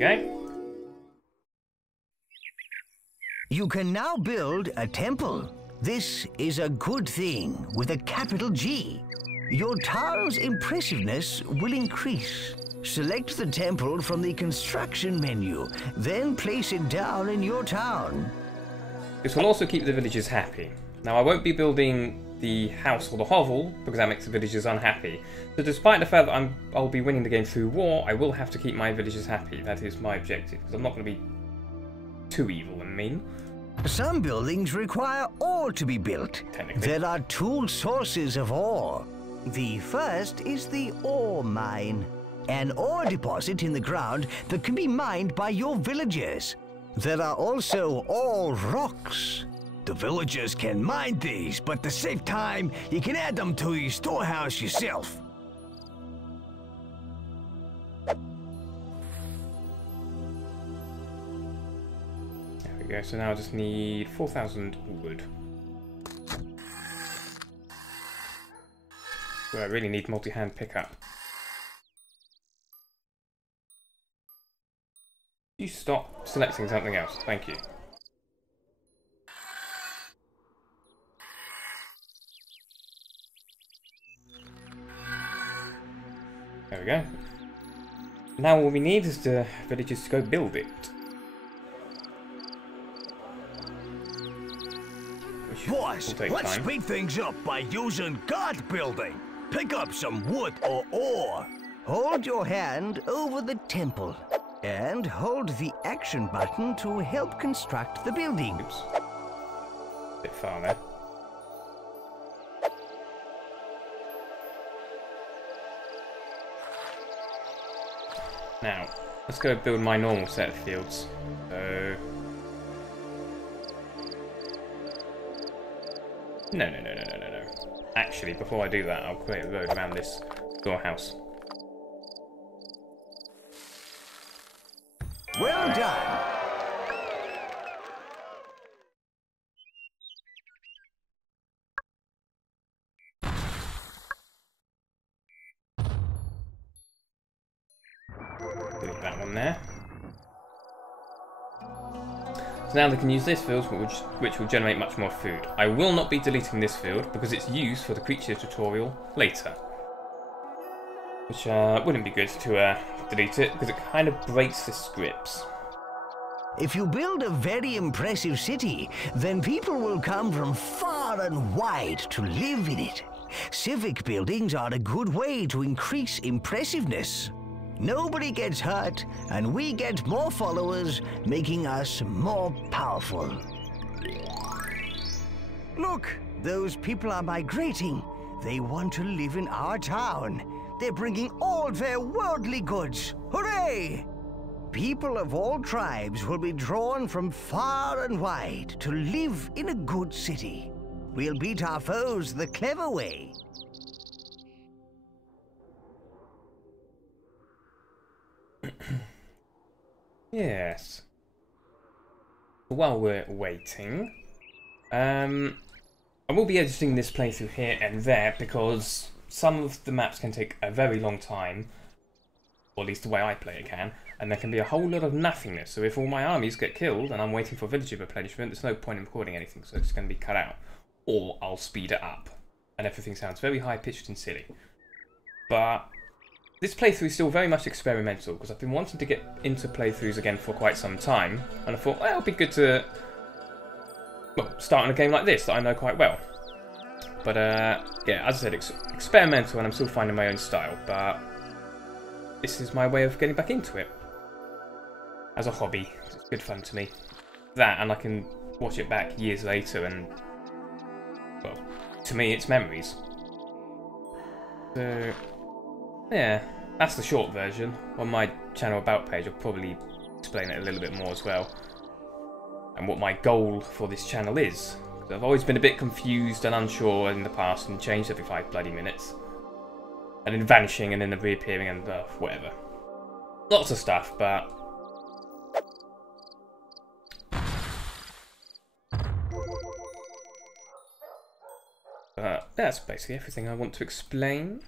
go. You can now build a temple. This is a good thing with a capital G. Your town's impressiveness will increase. Select the temple from the construction menu, then place it down in your town. This will also keep the villagers happy. Now, I won't be building the house or the hovel because that makes the villagers unhappy. So despite the fact that I'll be winning the game through war, I will have to keep my villagers happy. That is my objective, because I'm not going to be too evil and mean. Some buildings require ore to be built. There are two sources of ore. The first is the ore mine, an ore deposit in the ground that can be mined by your villagers. There are also ore rocks. The villagers can mine these, but to save time, you can add them to your storehouse yourself. There we go, so now I just need 4,000 wood. Well, I really need multi-hand pickup. You stop selecting something else, thank you. There we go. Now all we need is the villagers to go build it. Boys, let's speed things up by using guard building. Pick up some wood or ore. Hold your hand over the temple and hold the action button to help construct the building. Oops. Bit far there. Now, let's go build my normal set of fields. So... No. Actually, before I do that, I'll create a road around this storehouse. Well done. Delete that one there. So now they can use this field, which will generate much more food. I will not be deleting this field because it's used for the creature tutorial later. Which wouldn't be good to delete it because it kind of breaks the scripts. If you build a very impressive city, then people will come from far and wide to live in it. Civic buildings are a good way to increase impressiveness. Nobody gets hurt, and we get more followers, making us more powerful. Look, those people are migrating. They want to live in our town. They're bringing all their worldly goods. Hooray! People of all tribes will be drawn from far and wide to live in a good city. We'll beat our foes the clever way. Yes. While we're waiting, I will be editing this playthrough here and there because some of the maps can take a very long time, or at least the way I play it can, and there can be a whole lot of nothingness. So if all my armies get killed and I'm waiting for villager replenishment, there's no point in recording anything, so it's going to be cut out. Or I'll speed it up, and everything sounds very high-pitched and silly. But this playthrough is still very much experimental, because I've been wanting to get into playthroughs again for quite some time, and I thought, well, it'll be good to, well, start on a game like this that I know quite well. But, yeah, as I said, experimental, and I'm still finding my own style, but this is my way of getting back into it. As a hobby, it's good fun to me. That, and I can watch it back years later, and, well, to me, it's memories. So, yeah, that's the short version. On my channel about page, I'll probably explain it a little bit more as well. And what my goal for this channel is. I've always been a bit confused and unsure in the past and changed every 5 bloody minutes. And then vanishing and then reappearing and whatever. Lots of stuff, but... that's basically everything I want to explain.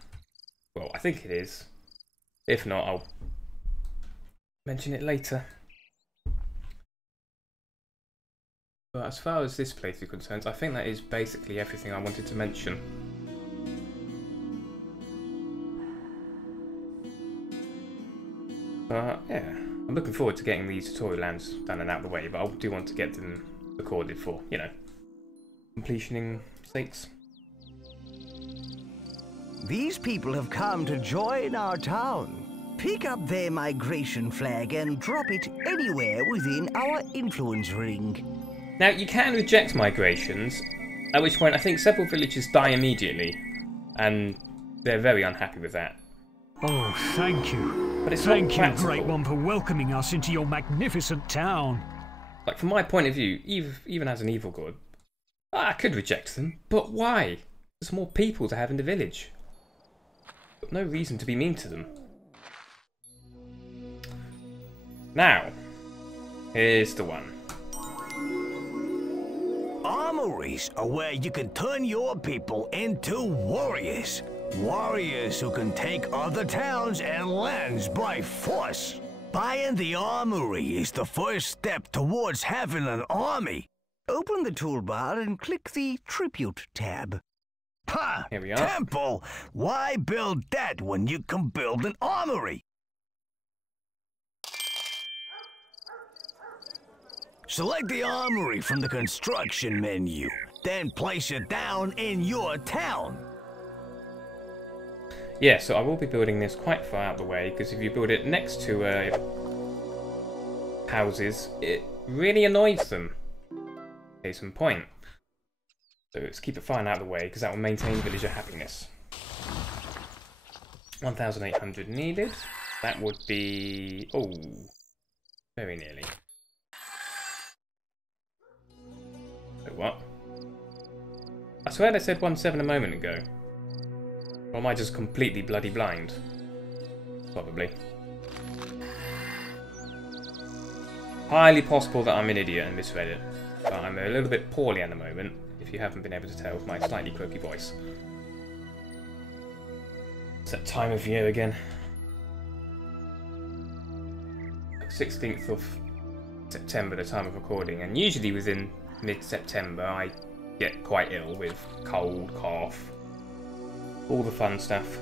Well, I think it is. If not, I'll mention it later. But as far as this place is concerned, I think that is basically everything I wanted to mention. Yeah, I'm looking forward to getting these tutorial lands done and out of the way, but I do want to get them recorded for, you know, completioning sakes. These people have come to join our town. Pick up their migration flag and drop it anywhere within our influence ring. Now, you can reject migrations, at which point I think several villages die immediately, and they're very unhappy with that. Oh, thank you. But it's thank not you, practical. Great One, for welcoming us into your magnificent town. Like, from my point of view, even as an evil god, I could reject them, but why? There's more people to have in the village. Got no reason to be mean to them. Now, here's the one. Armories are where you can turn your people into warriors. Warriors who can take other towns and lands by force. Buying the armory is the first step towards having an army. Open the toolbar and click the Tribute tab. Ha! Here we are. Temple! Why build that when you can build an armory? Select the armory from the construction menu, then place it down in your town. Yeah, so I will be building this quite far out of the way, because if you build it next to houses, it really annoys them. Case in point. So let's keep it far out of the way, because that will maintain villager happiness. 1,800 needed. That would be... oh, very nearly. So what? I swear they said 1.7 a moment ago. Or am I just completely bloody blind? Probably. Highly possible that I'm an idiot and misread it. But I'm a little bit poorly at the moment, if you haven't been able to tell with my slightly croaky voice. It's that time of year again. 16th of September, the time of recording, and usually within mid-September I get quite ill with cold, cough, all the fun stuff.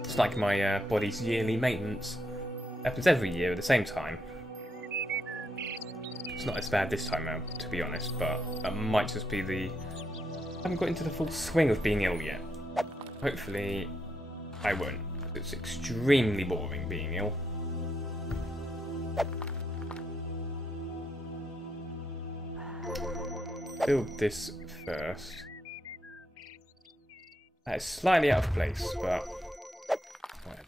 It's like my body's yearly maintenance. Happens every year at the same time. It's not as bad this time out, to be honest, but that might just be the... I haven't got into the full swing of being ill yet. Hopefully I won't. It's extremely boring being ill. Build this first. That is slightly out of place, but... whatever.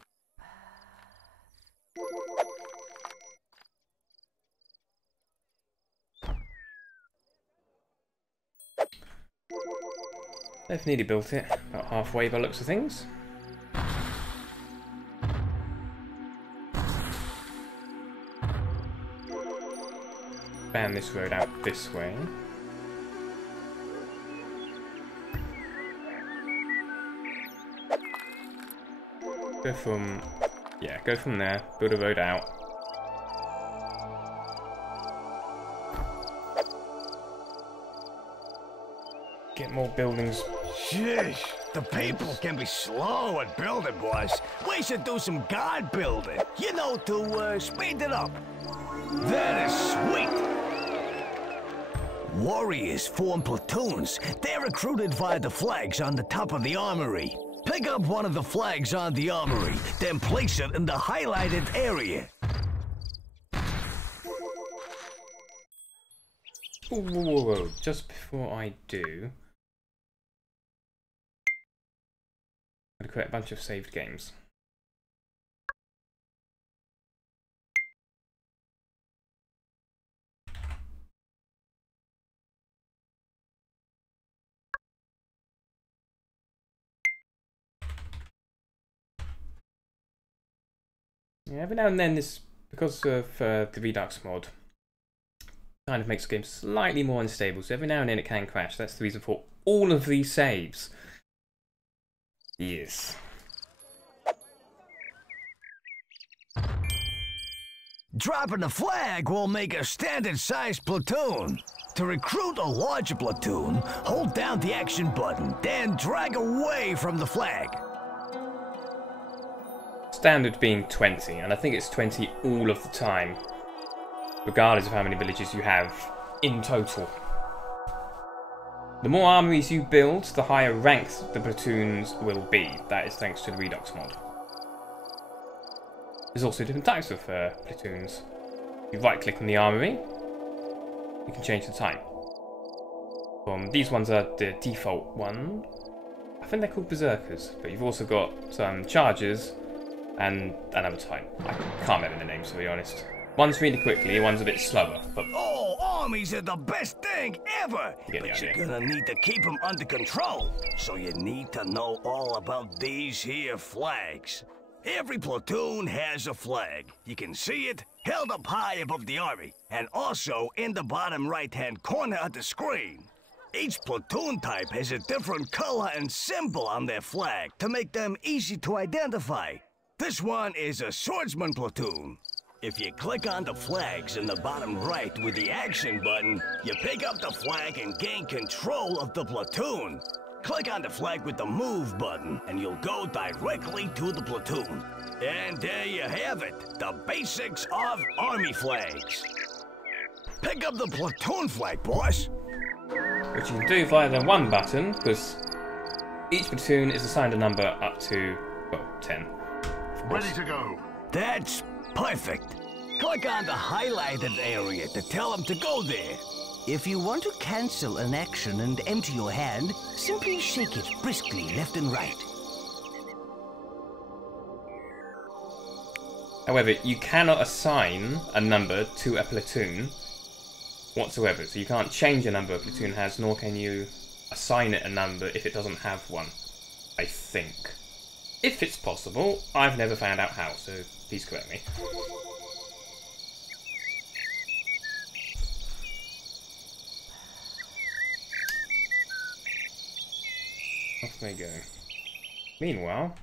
They've nearly built it, about halfway by looks of things. Ban this road out this way. Go from, yeah, go from there, build a road out. Get more buildings. Sheesh, the people can be slow at building, boss. We should do some guard building, you know, to speed it up. That is sweet. Warriors form platoons. They're recruited via the flags on the top of the armory. Pick up one of the flags on the armory, then place it in the highlighted area. Whoa, whoa, whoa, whoa. Just before I do... I'm going to create a bunch of saved games. Yeah, every now and then this, because of the Redux mod, kind of makes the game slightly more unstable, so every now and then it can crash. That's the reason for all of these saves. Yes. dropping a flag will make a standard-sized platoon. To recruit a larger platoon, hold down the action button, then drag away from the flag. Standard being 20, and I think it's 20 all of the time, regardless of how many villages you have in total. The more armies you build, the higher ranks the platoons will be. That is thanks to the Redux mod. There's also different types of platoons. If you right-click on the armory, you can change the type. These ones are the default one. I think they're called Berserkers, but you've also got some Chargers and another type. I can't remember the names, to be honest. One's really quickly, one's a bit slower. But oh, armies are the best thing ever! But you're gonna need to keep them under control. So you need to know all about these here flags. Every platoon has a flag. You can see it held up high above the army, and also in the bottom right-hand corner of the screen. Each platoon type has a different color and symbol on their flag to make them easy to identify. This one is a swordsman platoon. If you click on the flags in the bottom right with the action button, you pick up the flag and gain control of the platoon. Click on the flag with the move button and you'll go directly to the platoon. And there you have it, the basics of army flags. Pick up the platoon flag, boss. Which you can do via the one button, because each platoon is assigned a number up to, well, 10. Ready to go. That's perfect. Click on the highlighted area to tell them to go there. If you want to cancel an action and empty your hand, simply shake it briskly left and right. However, you cannot assign a number to a platoon whatsoever. So you can't change a number a platoon has, nor can you assign it a number if it doesn't have one. I think. If it's possible, I've never found out how, so please correct me. Off they go. Meanwhile,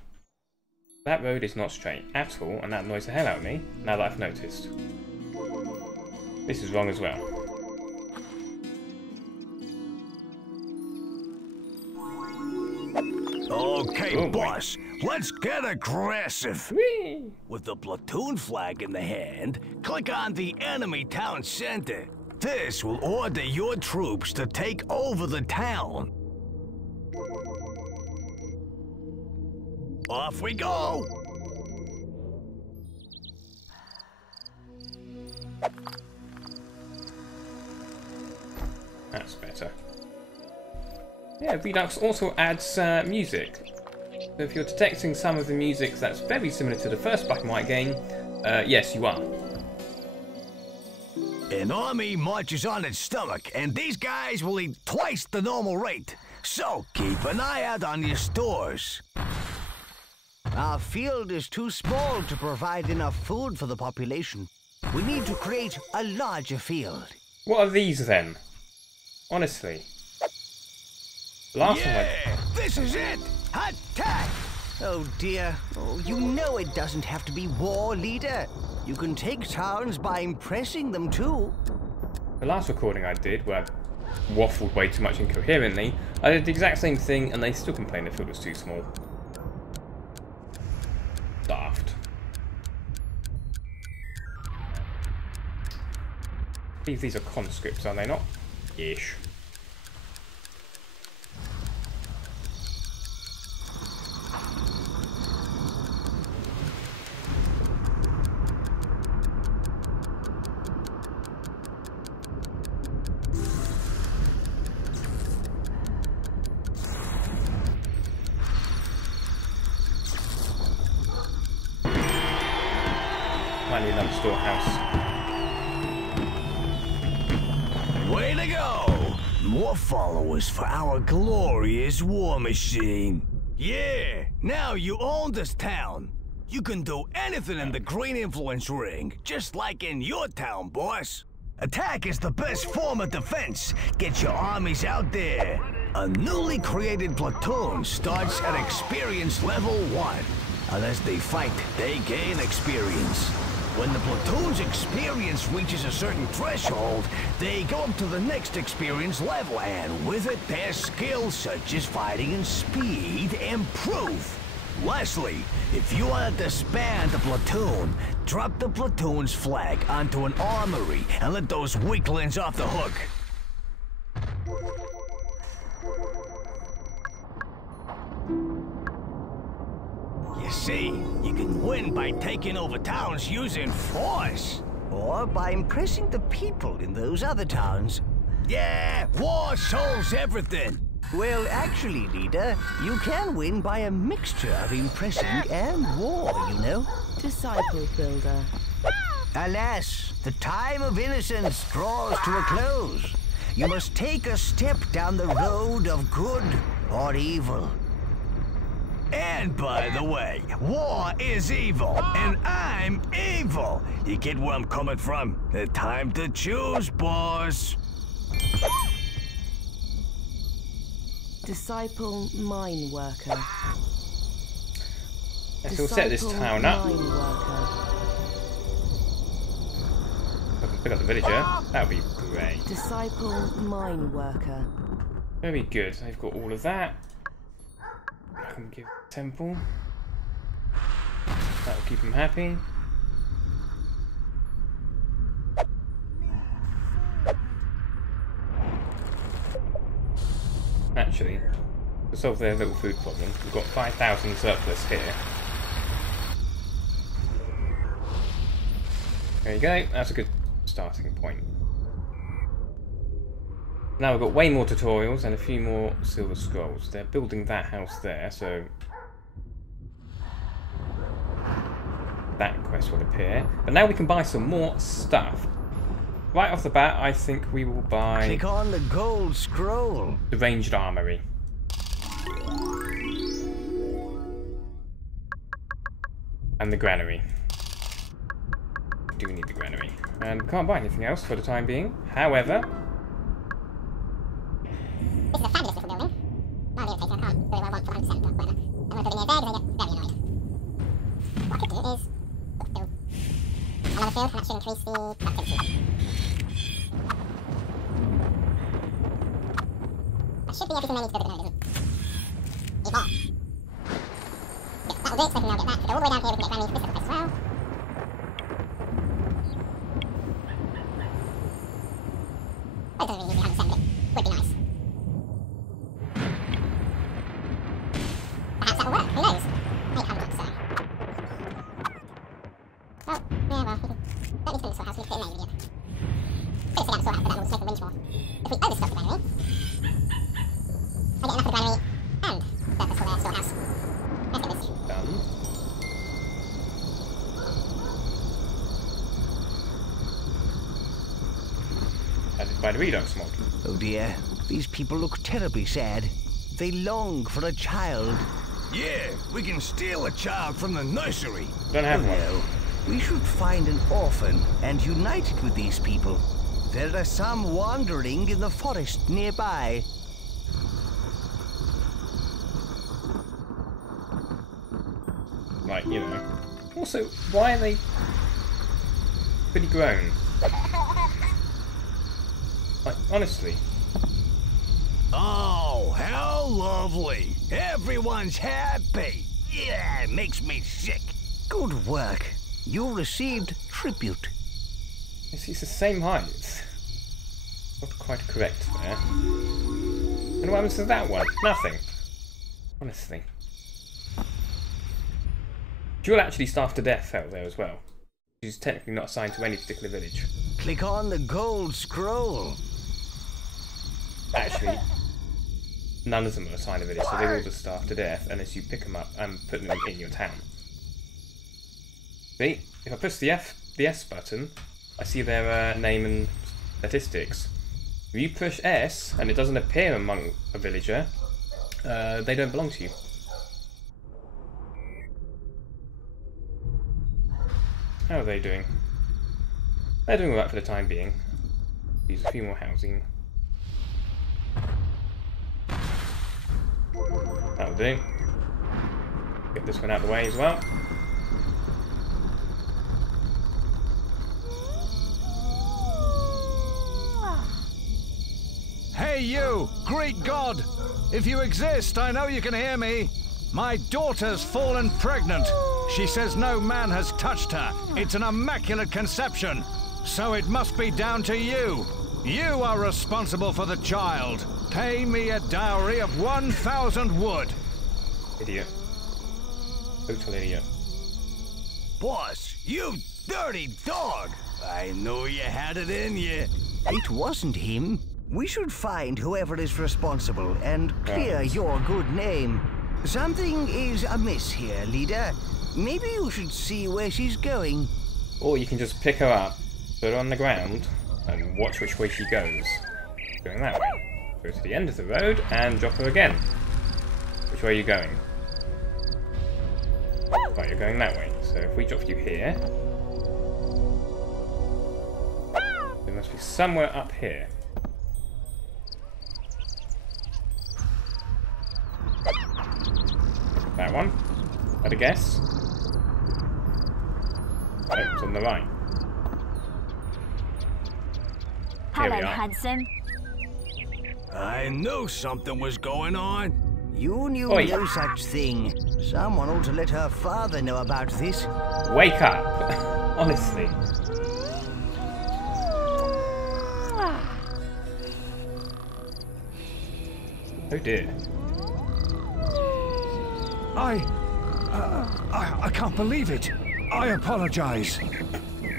that road is not straight at all, and that annoys the hell out of me, now that I've noticed. This is wrong as well. Okay, boss, let's get aggressive. Whee! With the platoon flag in the hand, click on the enemy town center. This will order your troops to take over the town. Off we go! That's better. Yeah, Redux also adds music. So if you're detecting some of the music that's very similar to the first Black and White game, yes, you are. An army marches on its stomach, and these guys will eat twice the normal rate. So keep an eye out on your stores. Our field is too small to provide enough food for the population. We need to create a larger field. What are these then? Honestly. Last one this is it! Attack! Oh dear. Oh, you know it doesn't have to be war, leader. You can take towns by impressing them too. The last recording I did, where I waffled way too much incoherently, I did the exact same thing and they still complained the field was too small. Daft. These are conscripts, are they not? Ish. Might need another storehouse. Way to go! More followers for our glorious war machine. Yeah, now you own this town. You can do anything in the Green Influence Ring, just like in your town, boss. Attack is the best form of defense. Get your armies out there. A newly created platoon starts at experience level 1. Unless they fight, they gain experience. When the platoon's experience reaches a certain threshold, they go up to the next experience level, and with it, their skills such as fighting and speed improve. Lastly, if you want to disband the platoon, drop the platoon's flag onto an armory and let those weaklings off the hook. You see, you can win by taking over towns using force. Or by impressing the people in those other towns. Yeah, war solves everything. Well, actually, leader, you can win by a mixture of impressing and war, you know. Disciple builder. Alas, the time of innocence draws to a close. You must take a step down the road of good or evil. And by the way, war is evil, and I'm evil. You get where I'm coming from? Time to choose, boss. Disciple mine worker. Let's all set this town up. Mine worker. I can pick up the villager. That would be great. Disciple mine worker. Very good. They've got all of that. I can give temple. That will keep them happy. Actually, to solve their little food problem, we've got 5,000 surplus here. There you go, that's a good starting point. Now we've got way more tutorials and a few more silver scrolls. They're building that house there, so that quest will appear. But now we can buy some more stuff. Right off the bat, I think we will buy... Click on the gold scroll. The ranged armory. And the granary. Do need the granary. And can't buy anything else for the time being. However... This is a fabulous little building. I'll be able to take it. I can't really well want for 100%, but whatever. I'm going to put it near there because I get very annoyed. What I could do is build another field, and that should increase the productivity. That should be everything they need to build it, no, it doesn't. Need more. Yeah, that'll do it, so we can now get that. If we go all the way down here, we can get granaries for this little place as well. Well, it doesn't really need to be 100%, but it would be nice. Perhaps that'll work, who knows? 800, so. Well, yeah, well, we don't need to build a storehouse, we need to put it in there, idiot. Could have set out the storehouse, but that will just make the winch more. If we overstock the granary, I get enough of the granary and surplus for their storehouse. Let's get this. Done. Added by the Redux mod. Oh dear, these people look terribly sad. They long for a child. Yeah, we can steal a child from the nursery. Don't have one. No, we should find an orphan and unite it with these people. There are some wandering in the forest nearby. Like, you know. Also, why are they pretty grown? Like, honestly. Oh, how lovely. Everyone's happy. Yeah, it makes me sick. Good work. You received tribute. It's the same height. Not quite correct there. And what happens to that one? Nothing. Honestly. She will actually starve to death out there as well. She's technically not assigned to any particular village. Click on the gold scroll. Actually, none of them are assigned a village, so they will just starve to death unless you pick them up and put them in your town. See? If I push the S button, I see their name and statistics. If you push S and it doesn't appear among a villager, they don't belong to you. How are they doing? They're doing alright for the time being. Use a few more housing. That'll do. Get this one out of the way as well. you, Greek god! If you exist, I know you can hear me. My daughter's fallen pregnant. She says no man has touched her. It's an immaculate conception. So it must be down to you. You are responsible for the child. Pay me a dowry of 1,000 wood. Idiot. Total idiot. Boss, you dirty dog! I knew you had it in you. It wasn't him. We should find whoever is responsible and clear your good name. Something is amiss here, leader. Maybe you should see where she's going. Or you can just pick her up, put her on the ground, and watch which way she goes. Going that way. Go to the end of the road and drop her again. Which way are you going? Right, you're going that way. So if we drop you here, there must be somewhere up here. That one. I'd guess. Oh, it's on the right. Here we are. Hudson. I knew something was going on. You knew Oi. no such thing. Someone ought to let her father know about this. Wake up! Honestly. Oh dear. I can't believe it. I apologize.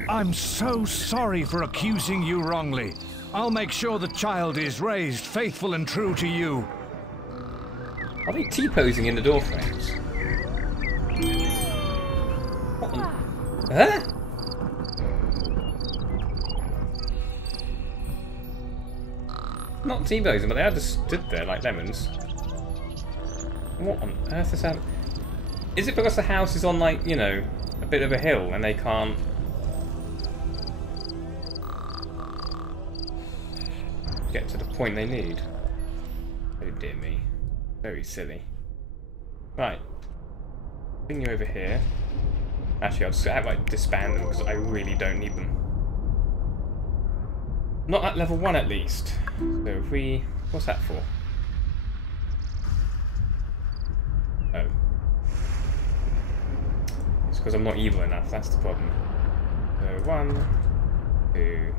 I'm so sorry for accusing you wrongly. I'll make sure the child is raised faithful and true to you. Are they T-posing in the door frames? What on... Huh? Not T-posing, but they are just stood there like lemons. What on earth is that? Is it because the house is on, like, you know, a bit of a hill and they can't... get to the point they need? Oh dear me. Very silly. Right. Bring you over here. Actually, I'll just outright disband them because I really don't need them. Not at level 1 at least. So if we... what's that for? Oh. It's because I'm not evil enough, that's the problem. So 1, 2,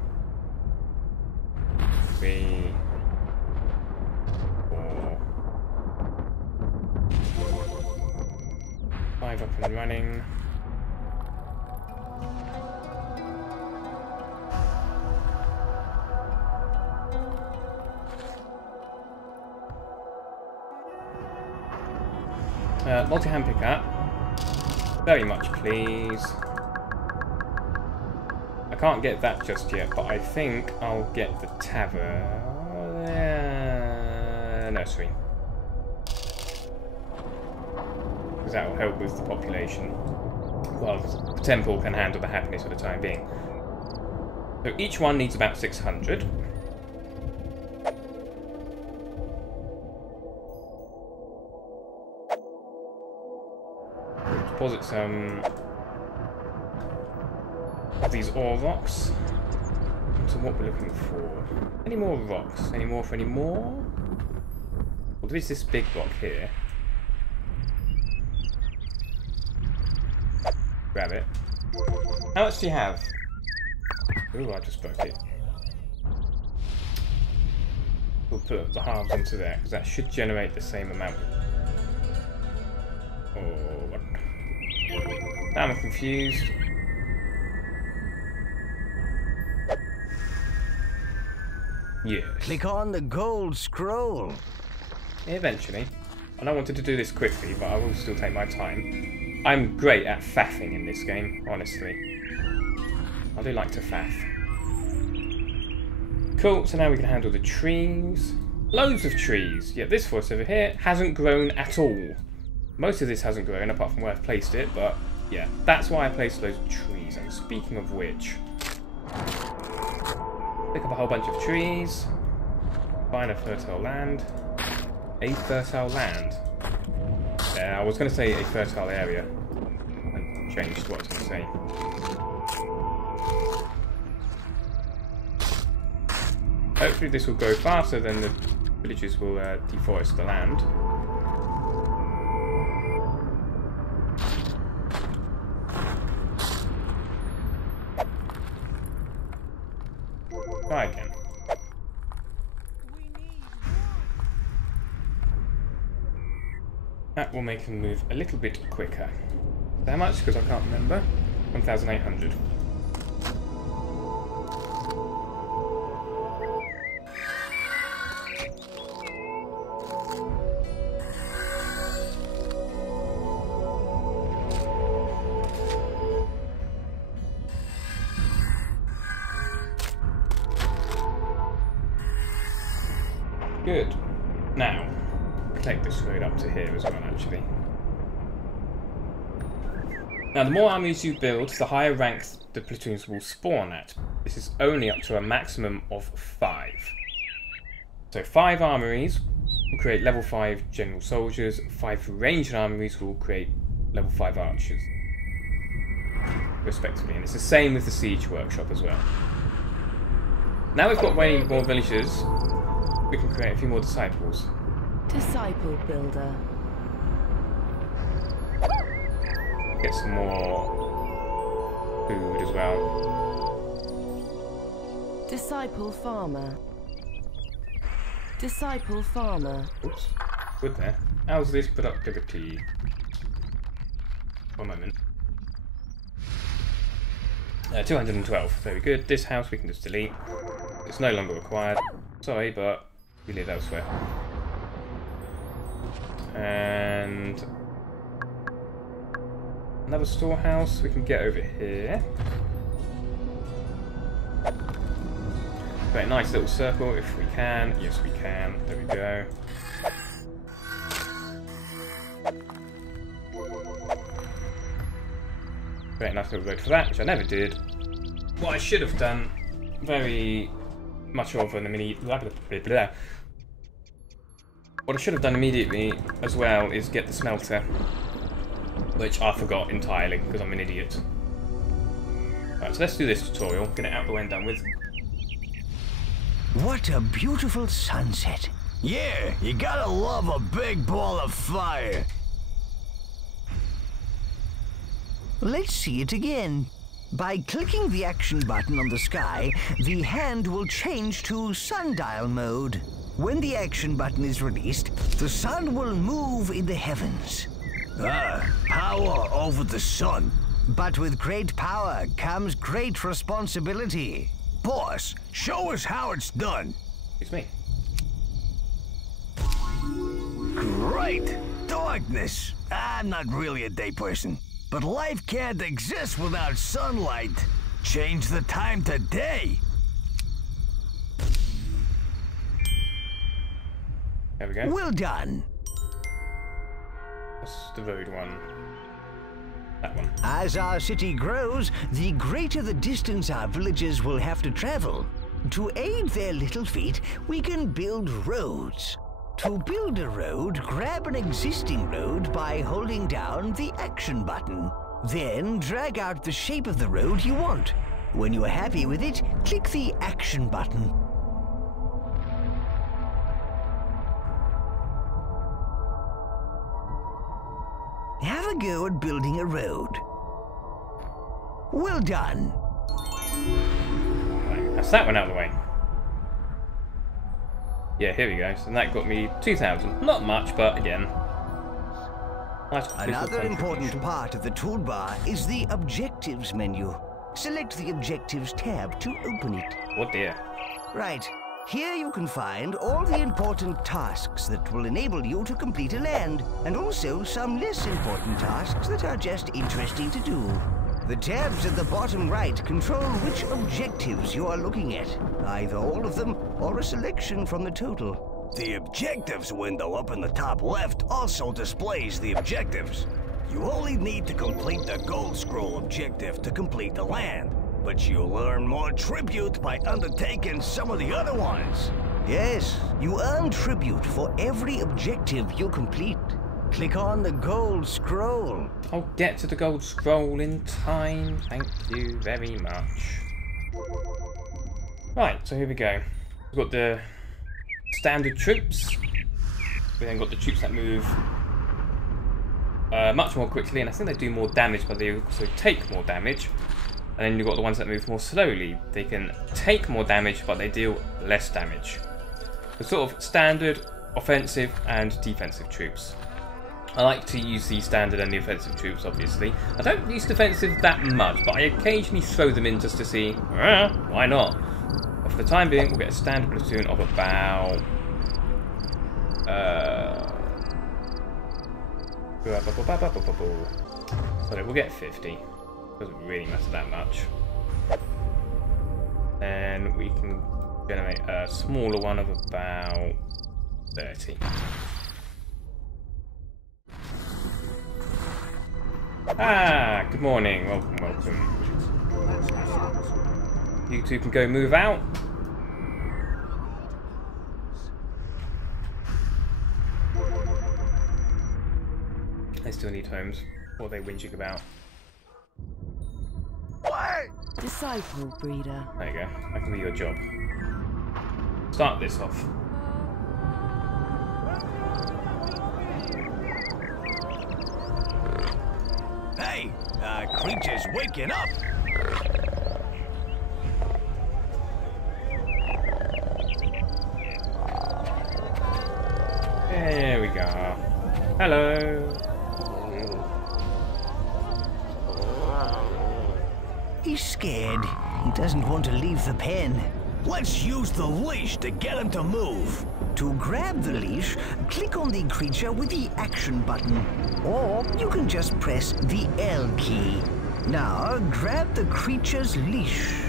3, 4, 5 up and running. Multi-hand pickup. Very much, please. I can't get that just yet, but I think I'll get the tavern. Nursery. Because that will help with the population. Well, the temple can handle the happiness for the time being. So each one needs about 600. Deposit some of these ore rocks. So what we're looking for? Any more rocks? Any more for any more? Well, there is this big rock here. Grab it. How much do you have? Ooh, I just broke it. We'll put the halves into there because that should generate the same amount. Oh, what? Now I'm confused. Yes. Click on the gold scroll. Eventually. And I wanted to do this quickly, but I will still take my time. I'm great at faffing in this game, honestly. I do like to faff. Cool, so now we can handle the trees. Loads of trees. Yeah, this forest over here hasn't grown at all. Most of this hasn't grown, apart from where I've placed it, but yeah, that's why I placed those trees. And speaking of which, pick up a whole bunch of trees, find a fertile land. A fertile land. Yeah, I was going to say a fertile area, and changed what I was going to say. Hopefully this will go faster than the villagers will deforest the land. Try again. That will make them move a little bit quicker. How much? Because I can't remember. 1,800. Good. Now, take this road up to here as well, actually. Now, the more armies you build, the higher rank the platoons will spawn at. This is only up to a maximum of 5. So 5 armories will create level 5 general soldiers, 5 ranged armories will create level 5 archers, respectively. And it's the same with the siege workshop as well. Now we've got way more villagers, we can create a few more disciples. Disciple builder. Get some more food as well. Disciple farmer. Disciple farmer. Oops. Good there. How's this productivity? One moment. 212. Very good. This house we can just delete. It's no longer required. Sorry, but we live elsewhere. And another storehouse we can get over here. Very nice little circle if we can. Yes, we can. There we go. Very nice little road for that, which I never did. What I should have done, very much of an immediate. What I should have done immediately as well is get the smelter, which I forgot entirely because I'm an idiot. Right, so let's do this tutorial, get it out the way and done with. What a beautiful sunset. Yeah, you gotta love a big ball of fire. Let's see it again. By clicking the action button on the sky, the hand will change to sundial mode. When the action button is released, the sun will move in the heavens. Power over the sun. But with great power comes great responsibility. Boss, show us how it's done. It's me. Great. Darkness. I'm not really a day person, but life can't exist without sunlight. Change the time to day. There we go. Well done. That's the road one. That one. As our city grows, the greater the distance our villagers will have to travel. To aid their little feet, we can build roads. To build a road, grab an existing road by holding down the action button. Then drag out the shape of the road you want. When you are happy with it, click the action button. Have a go at building a road. Well done. Right, that's that one out of the way. Yeah, here we go. So that got me 2,000. Not much, but again. Nice. Another important part of the toolbar is the Objectives menu. Select the Objectives tab to open it. Oh dear. Right. Here you can find all the important tasks that will enable you to complete a land, and also some less important tasks that are just interesting to do. The tabs at the bottom right control which objectives you are looking at, either all of them or a selection from the total. The Objectives window up in the top left also displays the objectives. You only need to complete the Gold Scroll objective to complete the land, but you'll earn more tribute by undertaking some of the other ones. Yes, you earn tribute for every objective you complete. Click on the Gold Scroll. I'll get to the Gold Scroll in time. Thank you very much. Right, so here we go. We've got the standard troops. We then got the troops that move much more quickly, and I think they do more damage, but they also take more damage. And then you've got the ones that move more slowly. They can take more damage, but they deal less damage. The sort of standard, offensive, and defensive troops. I like to use the standard and the offensive troops, obviously. I don't use defensive that much, but I occasionally throw them in just to see, why not? But for the time being, we'll get a standard platoon of about... so we'll get 50. Doesn't really matter that much. Then we can generate a smaller one of about 30. Ah, good morning. Welcome, welcome. You two can go move out. They still need homes. What are they whinging about? Disciple breeder. There you go. That can be your job. Start this off. Hey, creature's waking up. There we go. Hello. He's scared. He doesn't want to leave the pen. Let's use the leash to get him to move. To grab the leash, click on the creature with the action button. Or you can just press the L key. Now, grab the creature's leash.